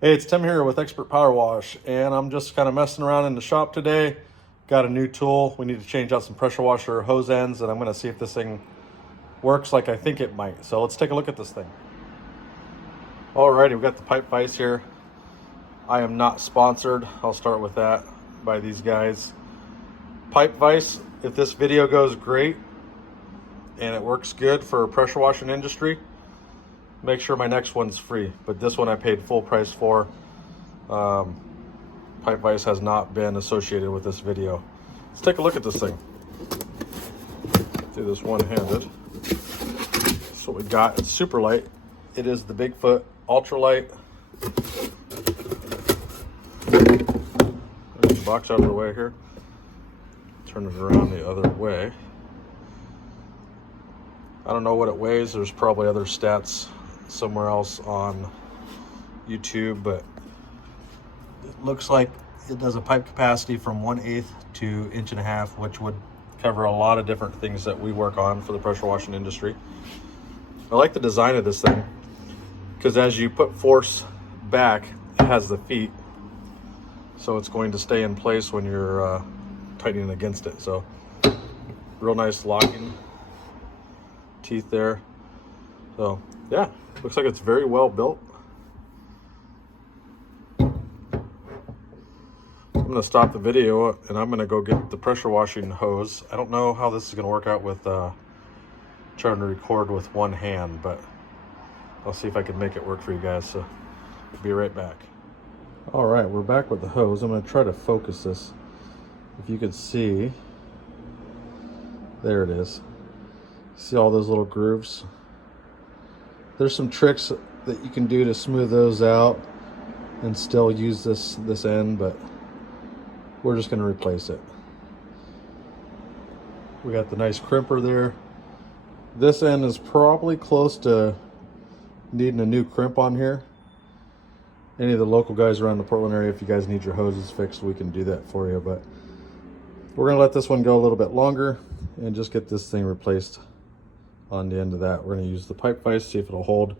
Hey, it's Tim here with Expert Power Wash, and I'm just kind of messing around in the shop today. Got a new tool. We need to change out some pressure washer hose ends, and I'm going to see if this thing works like I think it might. So let's take a look at this thing. Alrighty, we got the pipe vise here. I am not sponsored. I'll start with that by these guys. Pipe vise, if this video goes great and it works good for pressure washing industry, make sure my next one's free, but this one I paid full price for. Pipe vise has not been associated with this video. Let's take a look at this thing. Do this one-handed. That's what we got. It's super light. It is the Bigfoot ultralight. Get the box out of the way here. Turn it around the other way. I don't know what it weighs. There's probably other stats somewhere else on YouTube, but it looks like it does a pipe capacity from 1/8 to 1.5 inches, which would cover a lot of different things that we work on for the pressure washing industry. I like the design of this thing because as you put force back, it has the feet, so it's going to stay in place when you're tightening against it. So real nice locking teeth there. So yeah, looks like it's very well built. I'm gonna stop the video and I'm gonna go get the pressure washing hose. I don't know how this is gonna work out with trying to record with one hand, but I'll see if I can make it work for you guys. So be right back. All right, we're back with the hose. I'm gonna try to focus this. If you could see, there it is. See all those little grooves? There's some tricks that you can do to smooth those out and still use this end, but we're just going to replace it. We got the nice crimper there. This end is probably close to needing a new crimp on here. Any of the local guys around the Portland area, if you guys need your hoses fixed, we can do that for you, but we're going to let this one go a little bit longer and just get this thing replaced. On the end of that, we're going to use the pipe vise, see if it'll hold.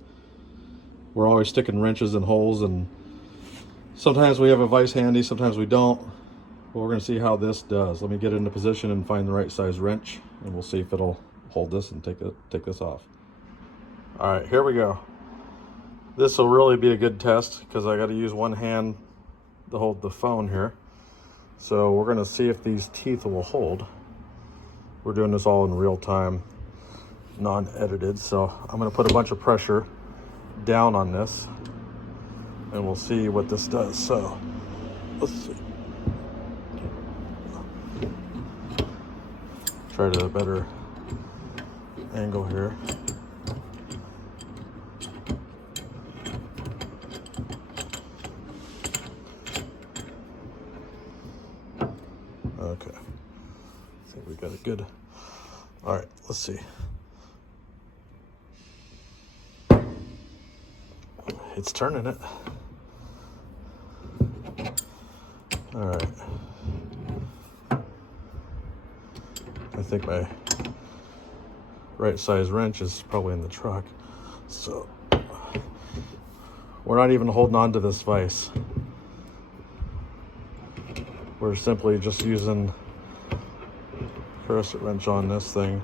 We're always sticking wrenches in holes, and sometimes we have a vise handy, sometimes we don't. But we're going to see how this does. Let me get into position and find the right size wrench, and we'll see if it'll hold this and take this off. All right, here we go. This will really be a good test because I got to use one hand to hold the phone here. So we're going to see if these teeth will hold. We're doing this all in real time, non-edited, so I'm going to put a bunch of pressure down on this and we'll see what this does. So let's see. Try to a better angle here. Okay, I think we got it good. All right, let's see. It's turning it. All right. I think my right size wrench is probably in the truck. So we're not even holding on to this vise. We're simply just using crescent wrench on this thing.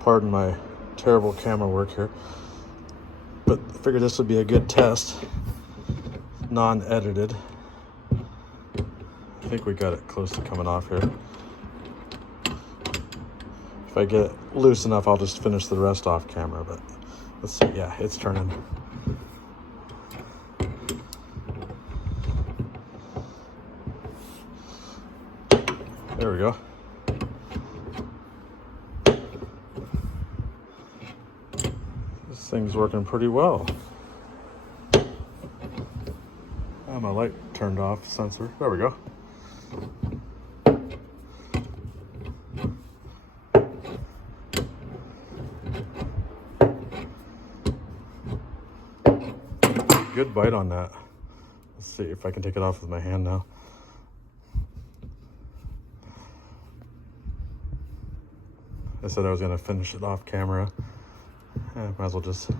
Pardon my terrible camera work here. But I figured this would be a good test, non-edited. I think we got it close to coming off here. If I get it loose enough, I'll just finish the rest off camera, but let's see. Yeah, it's turning. There we go. This thing's working pretty well. Oh, my light turned off, sensor. There we go. Good bite on that. Let's see if I can take it off with my hand now. I said I was gonna finish it off camera. Might as well just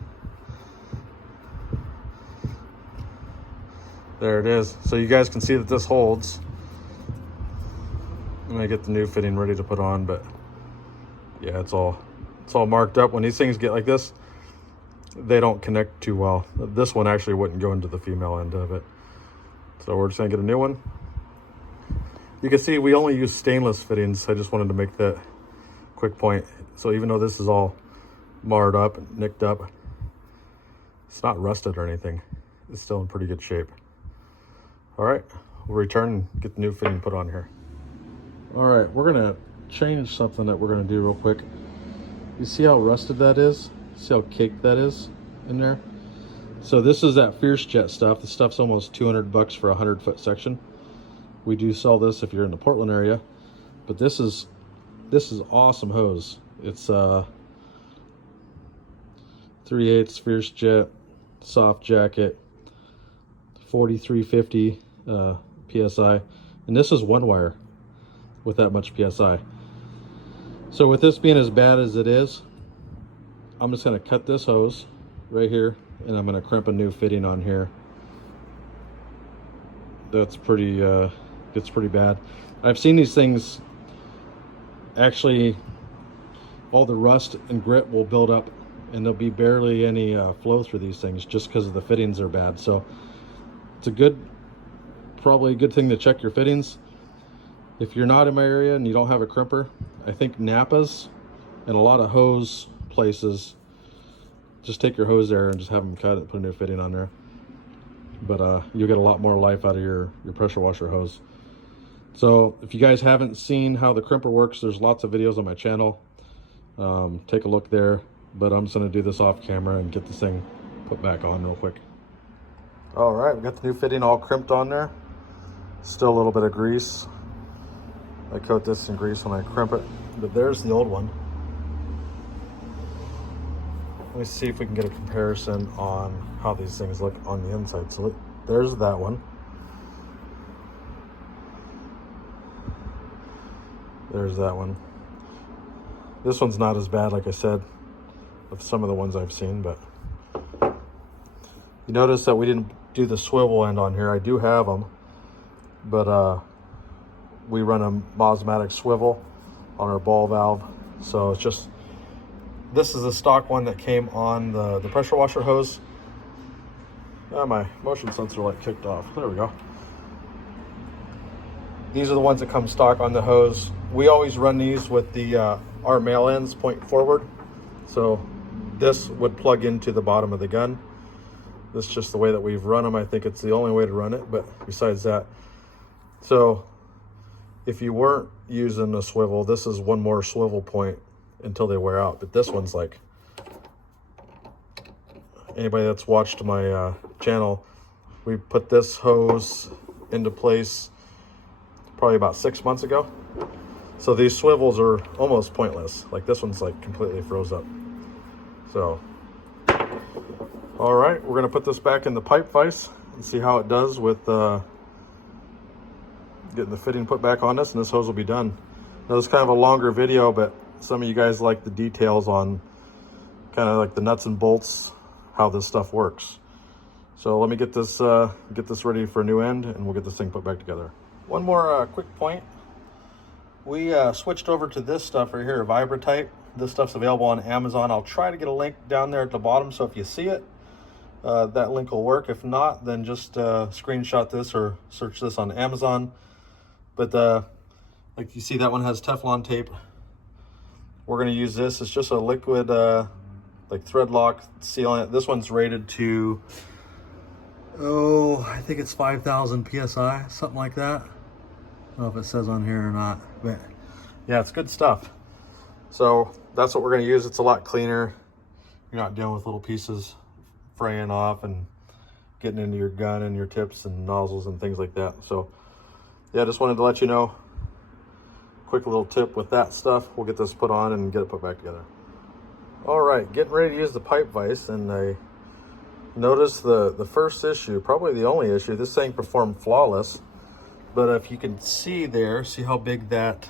There it is. So you guys can see that this holds. I'm gonna get the new fitting ready to put on, but yeah, it's all marked up. When these things get like this, they don't connect too well. This one actually wouldn't go into the female end of it. So we're just gonna get a new one. You can see we only use stainless fittings. I just wanted to make that quick point. So even though this is all marred up and nicked up, it's not rusted or anything. It's still in pretty good shape. All right, we'll return and get the new fitting put on here. All right, we're gonna change something that we're gonna do real quick. You see how rusted that is? See how caked that is in there? So this is that Fierce Jet stuff. The stuff's almost 200 bucks for a 100-foot section. We do sell this if you're in the Portland area, but this is awesome hose. It's 3/8 Fierce Jet, soft jacket, 4350 PSI, and this is one wire with that much PSI. So with this being as bad as it is, I'm just gonna cut this hose right here, and I'm gonna crimp a new fitting on here. That's pretty, gets pretty bad. I've seen these things, actually, all the rust and grit will build up and there'll be barely any flow through these things just because the fittings are bad. So it's probably a good thing to check your fittings. If you're not in my area and you don't have a crimper, I think Napa's and a lot of hose places, just take your hose there and just have them cut it, put a new fitting on there. But you'll get a lot more life out of your pressure washer hose. So if you guys haven't seen how the crimper works, there's lots of videos on my channel. Take a look there, but I'm just gonna do this off camera and get this thing put back on real quick. All right, we got the new fitting all crimped on there. Still a little bit of grease. I coat this in grease when I crimp it, but there's the old one. Let me see if we can get a comparison on how these things look on the inside. So look, there's that one. There's that one. This one's not as bad, like I said, of some of the ones I've seen, but you notice that we didn't do the swivel end on here. I do have them, but we run a Mosmatic swivel on our ball valve. So it's just, this is the stock one that came on the pressure washer hose. My motion sensor light kicked off. There we go. These are the ones that come stock on the hose. We always run these with the our male ends point forward. So this would plug into the bottom of the gun. This is just the way that we've run them. I think it's the only way to run it, but besides that. So if you weren't using a swivel, this is one more swivel point until they wear out. But this one's like, anybody that's watched my channel, we put this hose into place probably about 6 months ago. So these swivels are almost pointless. Like this one's like completely froze up. So, all right, we're gonna put this back in the pipe vise and see how it does with getting the fitting put back on this, and this hose will be done. Now this is kind of a longer video, but some of you guys like the details on kind of like the nuts and bolts, how this stuff works. So let me get this ready for a new end, and we'll get this thing put back together. One more quick point. We switched over to this stuff right here, Vibratite. This stuff's available on Amazon. I'll try to get a link down there at the bottom, so if you see it, that link will work. If not, then just screenshot this or search this on Amazon. But like you see, that one has Teflon tape. We're gonna use this. It's just a liquid like thread lock sealant. This one's rated to, I think it's 5,000 PSI, something like that. I don't know if it says on here or not, but yeah, it's good stuff. So that's what we're gonna use. It's a lot cleaner. You're not dealing with little pieces fraying off and getting into your gun and your tips and nozzles and things like that. So yeah, just wanted to let you know, quick little tip with that stuff. We'll get this put on and get it put back together. All right, getting ready to use the pipe vise, and I noticed the first issue, probably the only issue. This thing performed flawless, but if you can see there, see how big that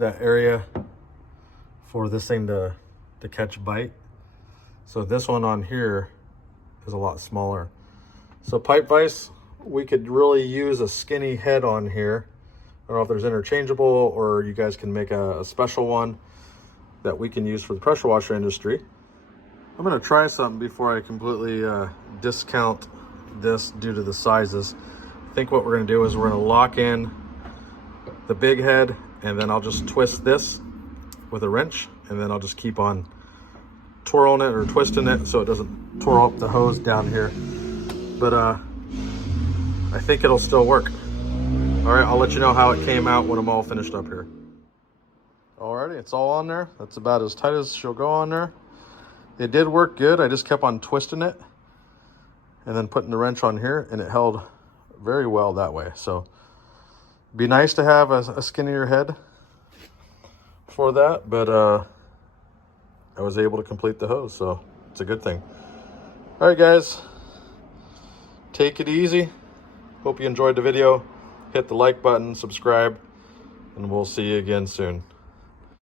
area for this thing to catch bite. So this one on here is a lot smaller. So pipe vise, we could really use a skinny head on here. I don't know if there's interchangeable or you guys can make a special one that we can use for the pressure washer industry. I'm gonna try something before I completely discount this due to the sizes. I think what we're gonna do is we're gonna lock in the big head, and then I'll just twist this with a wrench, and then I'll just keep on twirling it or twisting it so it doesn't twirl up the hose down here. But I think it'll still work. All right, I'll let you know how it came out when I'm all finished up here. Alrighty, it's all on there. That's about as tight as she'll go on there. It did work good. I just kept on twisting it and then putting the wrench on here, and it held very well that way. So it'd be nice to have a skinnier head for that, but I was able to complete the hose, so it's a good thing. All right, guys, take it easy. Hope you enjoyed the video. Hit the like button, subscribe, and we'll see you again soon.